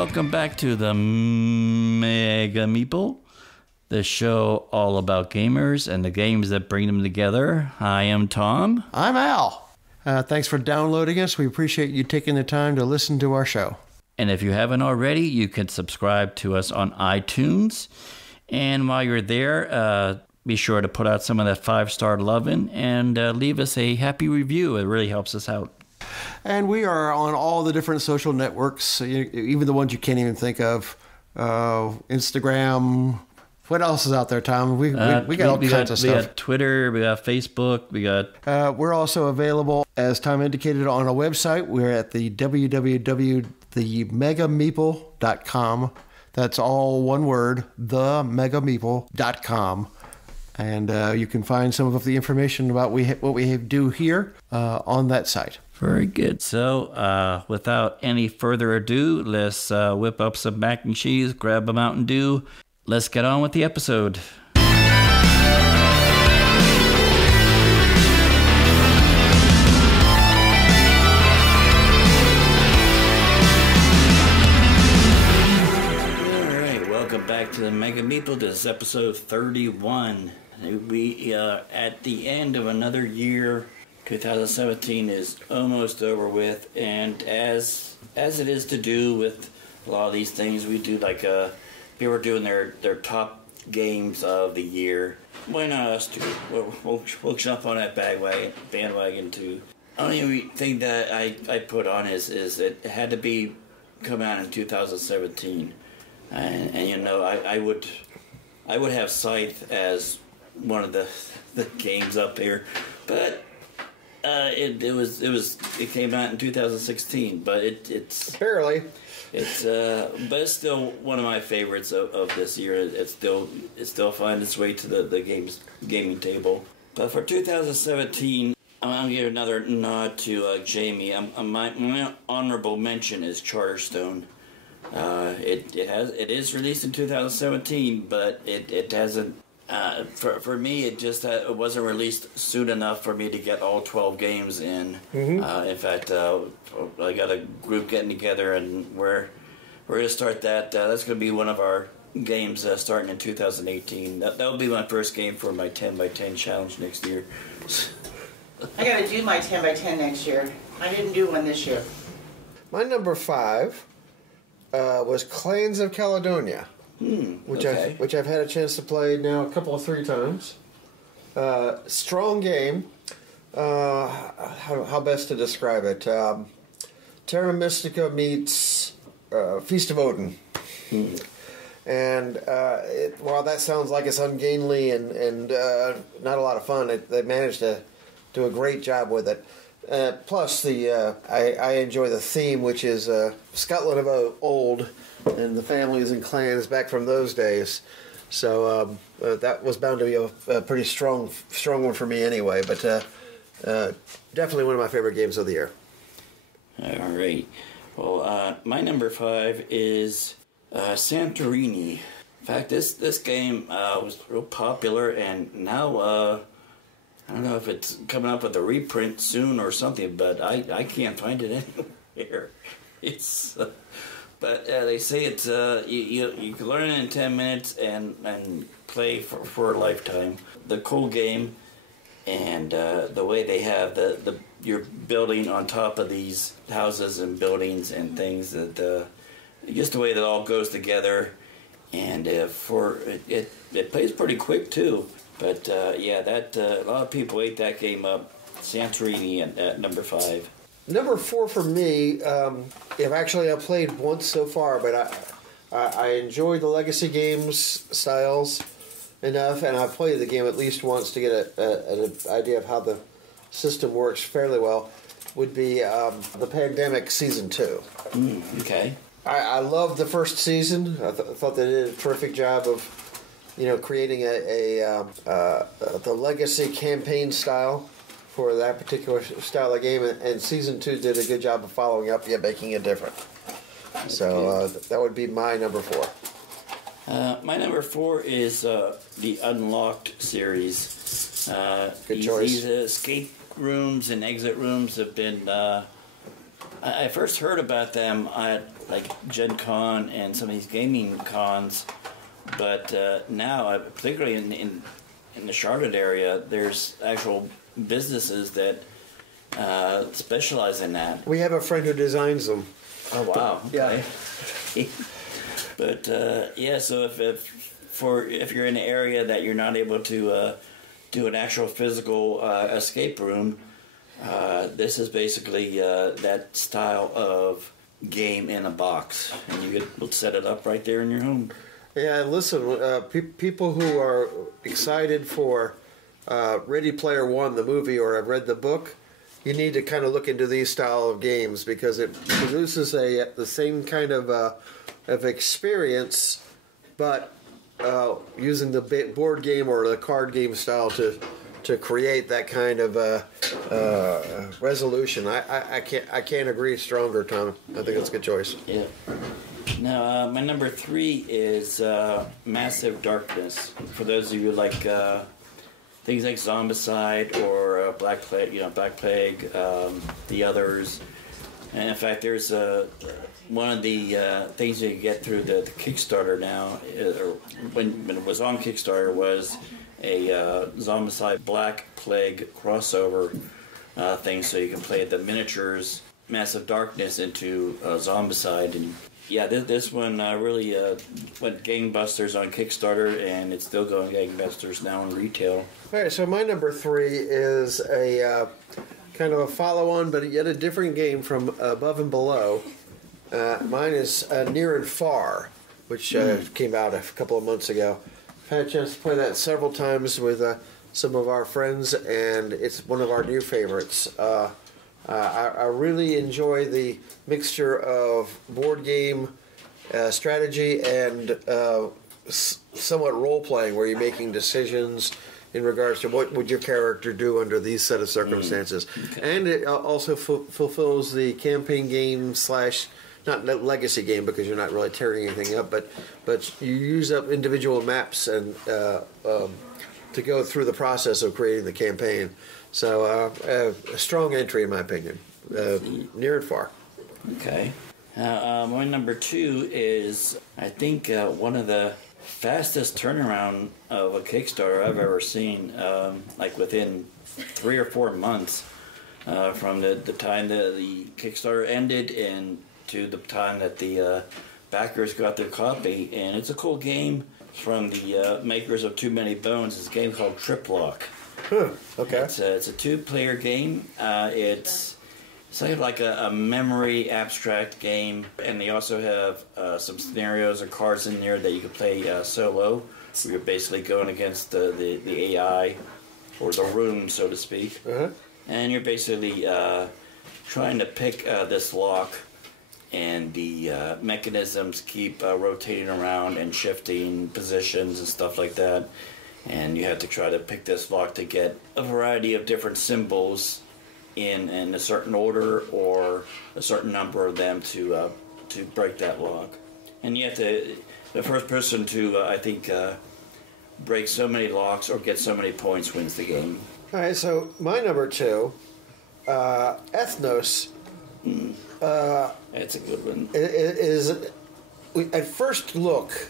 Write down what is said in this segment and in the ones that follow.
welcome back to the Mega Meeple, the show all about gamers and the games that bring them together. I am Tom. I'm Al. Thanks for downloading us. We appreciate you taking the time to listen to our show. And if you haven't already, you can subscribe to us on iTunes. And while you're there, be sure to put out some of that 5-star loving and leave us a happy review. It really helps us out. And we are on all the different social networks, even the ones you can't even think of. Instagram. What else is out there, Tom? We got all kinds of stuff. We got Twitter. We got Facebook. We got. We're also available, as Tom indicated, on a website. We're at the www.themegameeple.com. That's all one word, themegameeple.com. And you can find some of the information about what we do here on that site. Very good. So, without any further ado, let's whip up some mac and cheese, grab a Mountain Dew. Let's get on with the episode. All right, welcome back to the Mega Meeple. This is episode 31. We are at the end of another year. 2017 is almost over with, and as it is to do with a lot of these things, we do like people are doing their top games of the year. Why not us too? We'll jump on that bandwagon too. The only thing that I put on is it had to come out in 2017, and you know I would have Scythe as one of the games up here, but. It came out in 2016, but it's barely. But it's still one of my favorites of this year. It's still finding its way to the gaming table. But for 2017, I'm gonna give another nod to Jamie. My honorable mention is Charterstone. It is released in 2017, but it hasn't. For me, it wasn't released soon enough for me to get all 12 games in. Mm-hmm. In fact, I got a group getting together, and we're going to start that. That's going to be one of our games starting in 2018. That will be my first game for my 10x10 challenge next year. I got to do my 10x10 next year. I didn't do one this year. My number 5 was Clans of Caledonia. Which I've had a chance to play now a 3 times. Strong game. How best to describe it? Terra Mystica meets Feast of Odin. And while that sounds like it's ungainly and not a lot of fun, they managed to do a great job with it. Plus, I enjoy the theme, which is Scotland of old, and the families and clans back from those days. So that was bound to be a pretty strong one for me anyway. But definitely one of my favorite games of the year. All right. Well, my number 5 is Santorini. In fact, this game was real popular, and now I don't know if it's coming up with a reprint soon or something, but I can't find it anywhere. It's but they say it's you can learn it in 10 minutes and play for a lifetime. The cool game, and the way they have you're building on top of these houses and buildings and things, that just the way that all goes together, and it plays pretty quick too. But a lot of people ate that game up. Santorini at number 5. Number 4 for me, I've played once so far, but I enjoy the legacy games styles enough, and I've played the game at least once to get an idea of how the system works fairly well, would be the Pandemic Season 2. Okay. I loved the first season. I thought they did a terrific job of creating the legacy campaign style for that particular style of game, and Season 2 did a good job of following up, yet making it different. So that would be my number 4. My number 4 is the Unlocked series. Good choice. These escape rooms and exit rooms have been I first heard about them at like Gen Con and some of these gaming cons, but now, particularly in the Charlotte area, there's actual businesses that specialize in that. We have a friend who designs them. Oh wow! Okay. Yeah. But so if you're in an area that you're not able to do an actual physical escape room, this is basically that style of game in a box, and you will set it up right there in your home. Yeah, listen, people who are excited for Ready Player One, the movie, or have read the book, you need to kind of look into these style of games because it produces the same kind of experience, but using the board game or the card game style to create that kind of resolution. I can't agree stronger, Tom. I think it's a good choice. Yeah. Now, my number 3 is Massive Darkness. For those of you who like things like Zombicide or Black Plague, The Others. And in fact, there's one of the things that you get through the Kickstarter now, or when it was on Kickstarter, was a Zombicide Black Plague crossover thing, so you can play the miniatures Massive Darkness into Zombicide. And yeah, this one really went gangbusters on Kickstarter, and it's still going gangbusters now in retail. All right, so my number 3 is a kind of a follow-on, but yet a different game from Above and Below. Mine is Near and Far, which came out a couple of months ago. I've had a chance to play that several times with some of our friends, and it's one of our new favorites. I really enjoy the mixture of board game strategy and somewhat role-playing, where you're making decisions in regards to what would your character do under these set of circumstances. Okay. And it also fulfills the campaign game / not legacy game, because you're not really tearing anything up, but you use up individual maps and to go through the process of creating the campaign. So a strong entry, in my opinion. Near and Far. Okay. My number 2 is, I think, one of the fastest turnaround of a Kickstarter I've ever seen. Like within 3 or 4 months from the time the Kickstarter ended and to the time that the backers got their copy. And it's a cool game from the makers of Too Many Bones. It's a game called Trip Lock. Okay. It's a 2-player game. It's sort of like a memory abstract game, and they also have some scenarios or cards in there that you can play solo. Where you're basically going against the AI or the room, so to speak, and you're basically trying to pick this lock, and the mechanisms keep rotating around and shifting positions and stuff like that. And you have to try to pick this lock to get a variety of different symbols in a certain order or a certain number of them to break that lock. And you have to, the first person to, I think, break so many locks or get so many points wins the game. All right, so my number 2, Ethnos. That's a good one. Is at first look,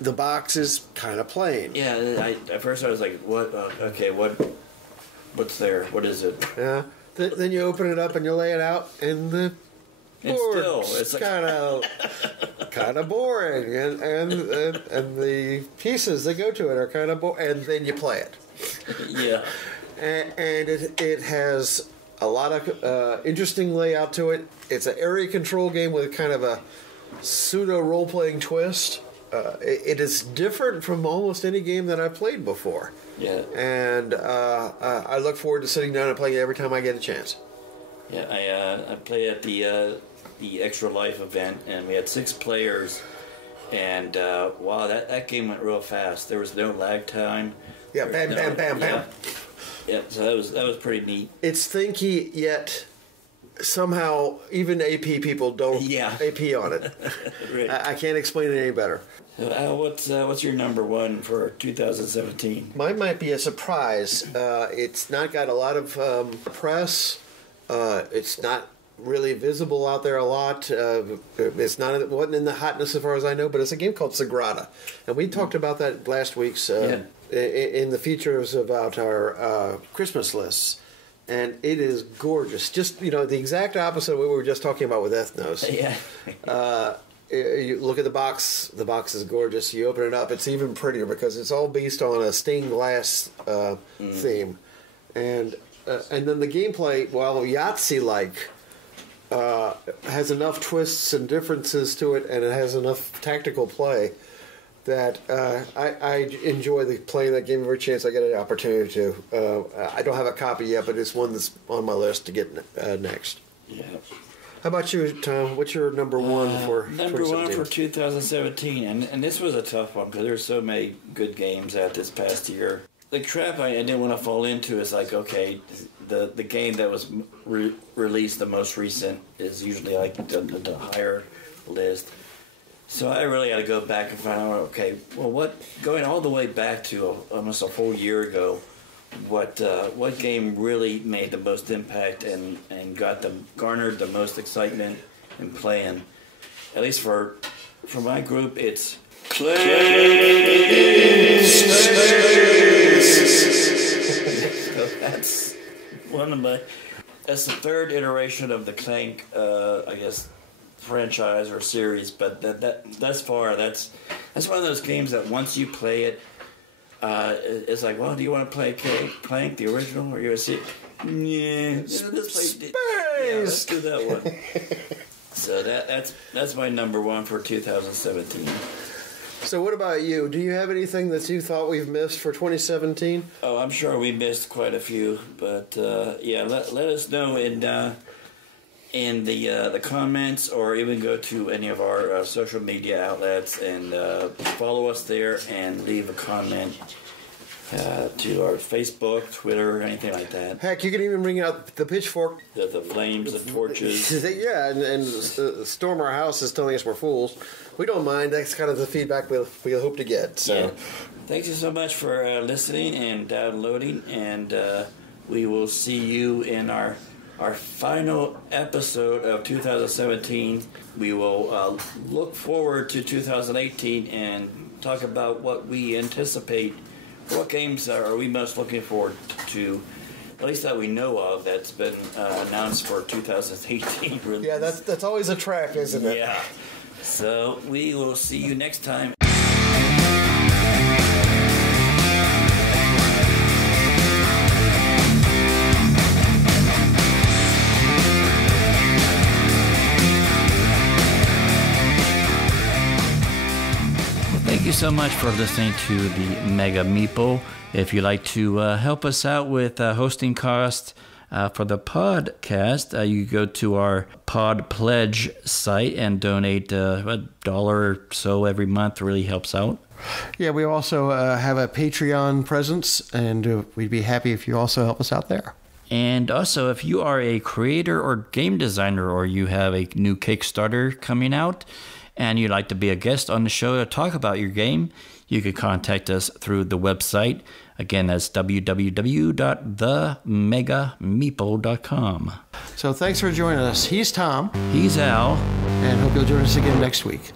the box is kind of plain. Yeah, at first I was like, what? Okay, what's there? What is it? Yeah. Then you open it up and you lay it out, and the board's kind of boring, and the pieces that go to it are kind of boring, and then you play it. Yeah. And it has a lot of interesting layout to it. It's an area control game with kind of a pseudo role-playing twist. It is different from almost any game that I've played before. Yeah. And I look forward to sitting down and playing it every time I get a chance. Yeah, I played at the Extra Life event, and we had 6 players, and wow, that game went real fast. There was no lag time. Yeah, bam. Yeah, so that was pretty neat. It's thinky, yet somehow even AP people don't AP on it. Right. I can't explain it any better. So, what's your number 1 for 2017? Mine might be a surprise. It's not got a lot of press. It's not really visible out there a lot. It wasn't in the hotness as far as I know, but it's a game called Sagrada, and we talked about that last week's in the features about our Christmas lists. And it is gorgeous. Just, the exact opposite of what we were just talking about with Ethnos. Yeah. You look at the box. The box is gorgeous. You open it up, it's even prettier because it's all based on a stained glass theme. And then the gameplay, while Yahtzee-like, has enough twists and differences to it, and it has enough tactical play that I enjoy playing that game every chance I get an opportunity to. I don't have a copy yet, but it's one that's on my list to get next. Yeah. How about you, Tom? What's your number one for number one for 2017? And this was a tough one because there's so many good games out this past year. The trap I didn't want to fall into is like, okay, the game that was released the most recent is usually like the higher list. So I really had to go back and find out, okay, well, going all the way back to almost a full year ago, what game really made the most impact and garnered the most excitement in playing? At least for my group, it's Clank Space. So that's that's the third iteration of the Clank, I guess, franchise or series, but thus far that's one of those games that once you play it, it's like, well, do you want to play Clank the original, or you want to see? Let's do that one. So that's my number one for 2017. So what about you? Do you have anything that you thought we've missed for 2017? Oh, I'm sure we missed quite a few, but let us know in the comments, or even go to any of our social media outlets and follow us there and leave a comment to our Facebook, Twitter, anything like that. Heck, you can even bring out the pitchfork. The flames, the torches. Yeah, and storm our houses telling us we're fools. We don't mind. That's kind of the feedback we'll hope to get. So, yeah. Thanks you so much for listening and downloading, and we will see you in our final episode of 2017. We will look forward to 2018 and talk about what we anticipate. What games are we most looking forward to, at least that we know of, that's been announced for 2018 release. Yeah, that's always a track, isn't it? Yeah. So we will see you next time. Thank you so much for listening to the Mega Meeple. If you'd like to help us out with hosting costs for the podcast, you go to our Pod Pledge site and donate $1 or so every month. Really helps out. Yeah, we also have a Patreon presence, and we'd be happy if you also help us out there. And also, if you are a creator or game designer, or you have a new Kickstarter coming out, and you'd like to be a guest on the show to talk about your game, you can contact us through the website. Again, that's www.themegameeple.com. So thanks for joining us. He's Tom. He's Al. And hope you'll join us again next week.